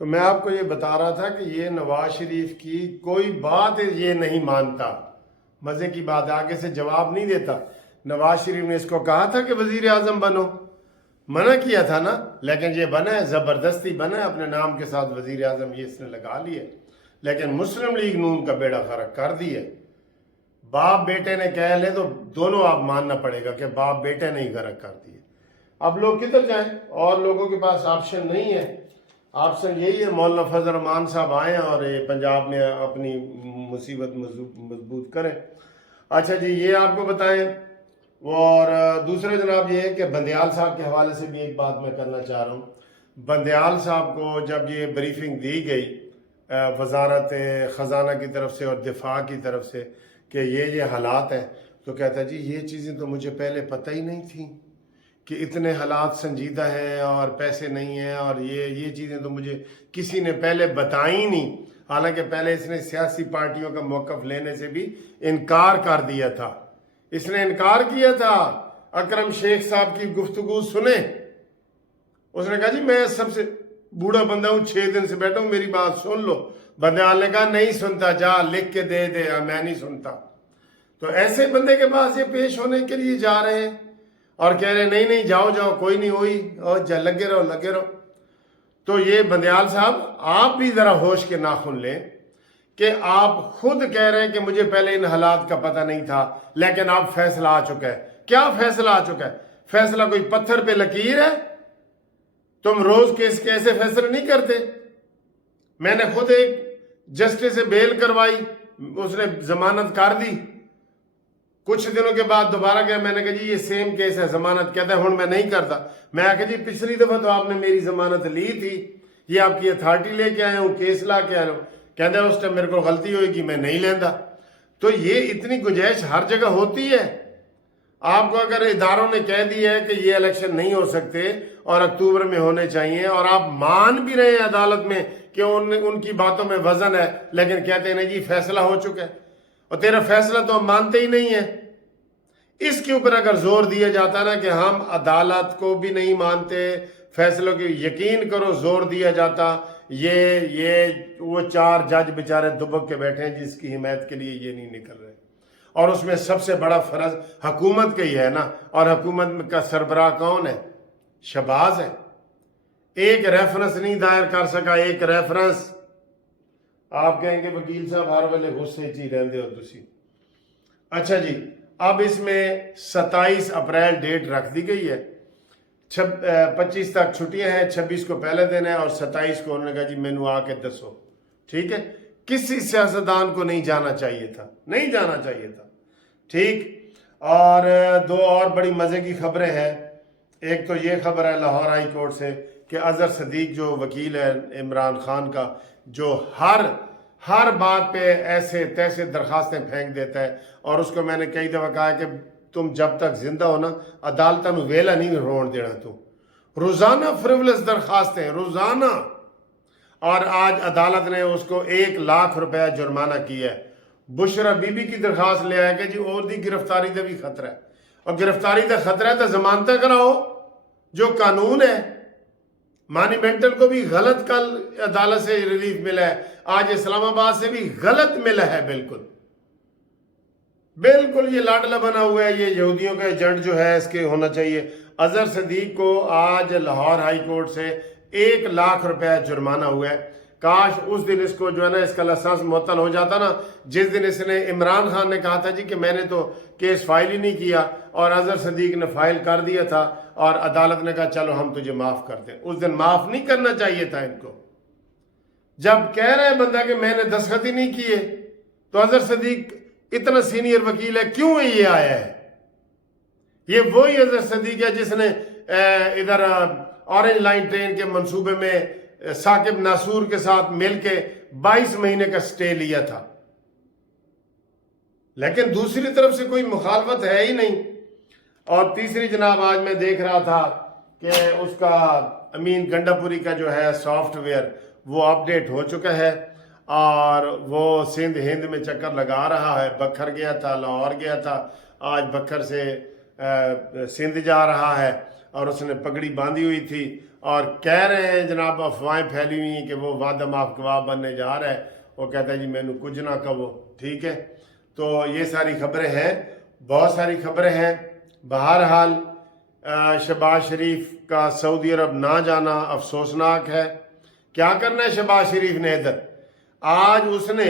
تو میں آپ کو یہ بتا رہا تھا کہ یہ نواز شریف کی کوئی بات یہ نہیں مانتا. مزے کی بات ہے, آگے سے جواب نہیں دیتا. نواز شریف نے اس کو کہا تھا کہ وزیر اعظم بنو, منع کیا تھا نا, لیکن یہ بنا ہے, زبردستی بنا ہے, اپنے نام کے ساتھ وزیر اعظم یہ اس نے لگا لیا. لیکن مسلم لیگ نون کا بیڑا غرق کر دیا. باپ بیٹے نے کہہ لے تو دونوں آپ ماننا پڑے گا کہ باپ بیٹے نے ہی غرق کر دیا. اب لوگ کدھر جائیں, اور لوگوں کے پاس آپشن نہیں ہے. آپشن یہی ہے مولانا فضل الرحمان صاحب آئیں اور یہ پنجاب میں اپنی مصیبت مضبوط کریں. اچھا جی, یہ آپ کو بتائیں. اور دوسرا جناب یہ ہے کہ بندیال صاحب کے حوالے سے بھی ایک بات میں کرنا چاہ رہا ہوں. بندیال صاحب کو جب یہ بریفنگ دی گئی وزارت خزانہ کی طرف سے اور دفاع کی طرف سے کہ یہ حالات ہیں, تو کہتا جی یہ چیزیں تو مجھے پہلے پتہ ہی نہیں تھیں کہ اتنے حالات سنجیدہ ہیں اور پیسے نہیں ہیں, اور یہ چیزیں تو مجھے کسی نے پہلے بتائی نہیں. حالانکہ پہلے اس نے سیاسی پارٹیوں کا موقف لینے سے بھی انکار کر دیا تھا. اس نے انکار کیا تھا. اکرم شیخ صاحب کی گفتگو سنیں, اس نے کہا جی میں سب سے بوڑھا بندہ ہوں, 6 دن سے بیٹھا ہوں, میری بات سن لو. بندیال نے کہا نہیں سنتا, جا لکھ کے دے میں نہیں سنتا. تو ایسے بندے کے پاس یہ پیش ہونے کے لیے جا رہے ہیں اور کہہ رہے نہیں جاؤ کوئی نہیں ہوئی, اور لگے رہو. تو یہ بندیال صاحب آپ بھی ذرا ہوش کے ناخن لیں کہ آپ خود کہہ رہے ہیں کہ مجھے پہلے ان حالات کا پتہ نہیں تھا, لیکن اب فیصلہ آ چکا ہے. کیا فیصلہ آ چکا ہے؟ فیصلہ کوئی پتھر پہ لکیر ہے؟ تم روز کیس کے ایسے فیصلے نہیں کرتے. میں نے خود ایک جسٹس سے بیل کروائی, اس نے ضمانت کر دی. کچھ دنوں کے بعد دوبارہ گیا, میں نے کہا جی یہ سیم کیس ہے, ضمانت. کہتا ہے ہن میں نہیں کرتا. میں کہا جی پچھلی دفعہ تو آپ نے میری ضمانت لی تھی, یہ آپ کی اتھارٹی لے کے آئے ہوں, کیس لا کے آئے ہوں. کہتا ہے اس ٹائم میرے کو غلطی ہوئے گی, میں نہیں لیندہ. تو یہ اتنی گنجائش ہر جگہ ہوتی ہے. آپ کو اگر اداروں نے کہہ دیا ہے کہ یہ الیکشن نہیں ہو سکتے اور اکتوبر میں ہونے چاہیے, اور آپ مان بھی رہے ہیں عدالت میں کہ ان کی باتوں میں وزن ہے, لیکن کہتے ہیں نہیں جی فیصلہ ہو چکا ہے, اور تیرا فیصلہ تو ہم مانتے ہی نہیں ہیں. اس کے اوپر اگر زور دیا جاتا نا کہ ہم عدالت کو بھی نہیں مانتے, فیصلوں کی یقین کرو, زور دیا جاتا, یہ وہ 4 جج بیچارے دبک کے بیٹھے ہیں جس کی حمایت کے لیے یہ نہیں نکل رہے. اور اس میں سب سے بڑا فرض حکومت کا ہی ہے نا, اور حکومت کا سربراہ کون ہے؟ شہباز ہے. ایک ریفرنس نہیں دائر کر سکا, ایک ریفرنس. آپ کہیں گے وکیل صاحب ہر ویلے غصے چ ہی رہندے ہو تسی. اچھا جی, اب اس میں 27 اپریل ڈیٹ رکھ دی گئی ہے. 25 تک چھٹیاں ہیں, 26 کو پہلے دن ہے, اور 27 کو انہوں نے کہا جی مینو آ کے دسو. ٹھیک ہے, کسی سیاستدان کو نہیں جانا چاہیے تھا, نہیں جانا چاہیے تھا. ٹھیک. اور 2 اور بڑی مزے کی خبریں ہیں. ایک تو یہ خبر ہے لاہور ہائی کورٹ سے کہ اظہر صدیق جو وکیل ہے عمران خان کا, جو ہر بات پہ ایسے تیسے درخواستیں پھینک دیتا ہے, اور اس کو میں نے کئی دفعہ کہا کہ تم جب تک زندہ ہو نا عدالتوں میں ویلا نہیں رون دینا. تو روزانہ فریولس درخواستیں روزانہ, اور آج عدالت نے اس کو 1 لاکھ روپیہ جرمانہ کیا ہے. بشرا بی بی کی درخواست لے آئے کہ جی اور دی گرفتاری کا بھی خطرہ ہے, اور گرفتاری کا خطرہ ہے تو ضمانتیں کراؤ جو قانون ہے. مانیمنٹل کو بھی غلط کل عدالت سے ریلیف ملا ہے, آج اسلام آباد سے بھی غلط ملا ہے. بالکل یہ لاڈلا بنا ہوا ہے, یہ یہودیوں کا ایجنٹ جو ہے اس کے ہونا چاہیے. اظہر صدیق کو آج لاہور ہائی کورٹ سے 1 لاکھ روپیہ جرمانہ ہوا ہے. کاش اس دن اس کو جو ہے نا اس کا لائسنس معطل ہو جاتا نا, جس دن اس نے عمران خان نے کہا تھا جی کہ میں نے تو کیس فائل ہی نہیں کیا, اور اظہر صدیق نے فائل کر دیا تھا, اور عدالت نے کہا چلو ہم تجھے معاف کرتے ہیں. اس دن معاف نہیں کرنا چاہیے تھا ان کو. جب کہہ رہے ہیں بندہ کہ میں نے دستخط ہی نہیں کیے, تو اظہر صدیق اتنا سینئر وکیل ہے, کیوں یہ آیا ہے؟ یہ وہی اظہر صدیق ہے جس نے ادھر اورنج لائن ٹرین کے منصوبے میں ثاقب ناصور کے ساتھ مل کے 22 مہینے کا سٹے لیا تھا, لیکن دوسری طرف سے کوئی مخالفت ہے ہی نہیں. اور تیسری جناب آج میں دیکھ رہا تھا کہ اس کا امین گنڈا پوری کا جو ہے سافٹ ویئر وہ اپ ڈیٹ ہو چکا ہے, اور وہ سندھ ہند میں چکر لگا رہا ہے. بکھر گیا تھا, لاہور گیا تھا, آج بکھر سے سندھ جا رہا ہے. اور اس نے پگڑی باندھی ہوئی تھی اور کہہ رہے ہیں جناب افواہیں پھیلی ہوئی ہیں کہ وہ وعدہ معاف گواہ بننے جا رہا ہے. وہ کہتا ہے جی میں نے کچھ نہ کہو. ٹھیک ہے, تو یہ ساری خبریں ہیں, بہت ساری خبریں ہیں. بہرحال شہباز شریف کا سعودی عرب نہ جانا افسوسناک ہے. کیا کرنا ہے شہباز شریف نے ادھر؟ آج اس نے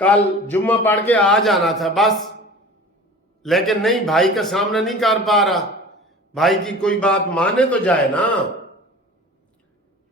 کل جمعہ پڑھ کے آ جانا تھا بس, لیکن نہیں, بھائی کا سامنا نہیں کر پا رہا. بھائی کی کوئی بات مانے تو جائے نا.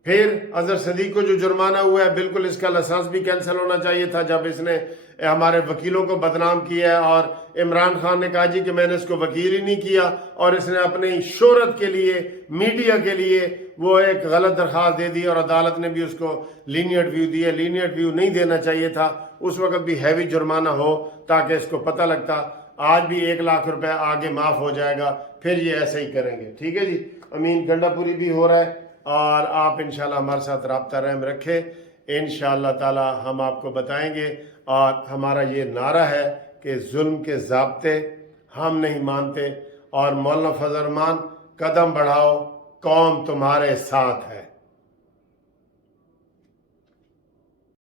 پھر اظہر صدیق کو جو جرمانہ ہوا ہے, بالکل اس کا لائسنس بھی کینسل ہونا چاہیے تھا جب اس نے ہمارے وکیلوں کو بدنام کیا ہے. اور عمران خان نے کہا جی کہ میں نے اس کو وکیل ہی نہیں کیا, اور اس نے اپنی شہرت کے لیے, میڈیا کے لیے وہ ایک غلط درخواست دے دی, اور عدالت نے بھی اس کو لینیٹ ویو دیا. لینیٹ ویو نہیں دینا چاہیے تھا, اس وقت بھی ہیوی جرمانہ ہو تاکہ اس کو پتہ لگتا. آج بھی 1 لاکھ روپے آگے معاف ہو جائے گا, پھر یہ ایسے ہی کریں گے. ٹھیک ہے جی. امین گنڈا پوری بھی ہو رہا ہے, اور آپ انشاءاللہ ہمارے ساتھ رابطہ رحم رکھیں. انشاءاللہ تعالی ہم آپ کو بتائیں گے. اور ہمارا یہ نعرہ ہے کہ ظلم کے ضابطے ہم نہیں مانتے. اور مولانا فضل الرحمان قدم بڑھاؤ, قوم تمہارے ساتھ ہے.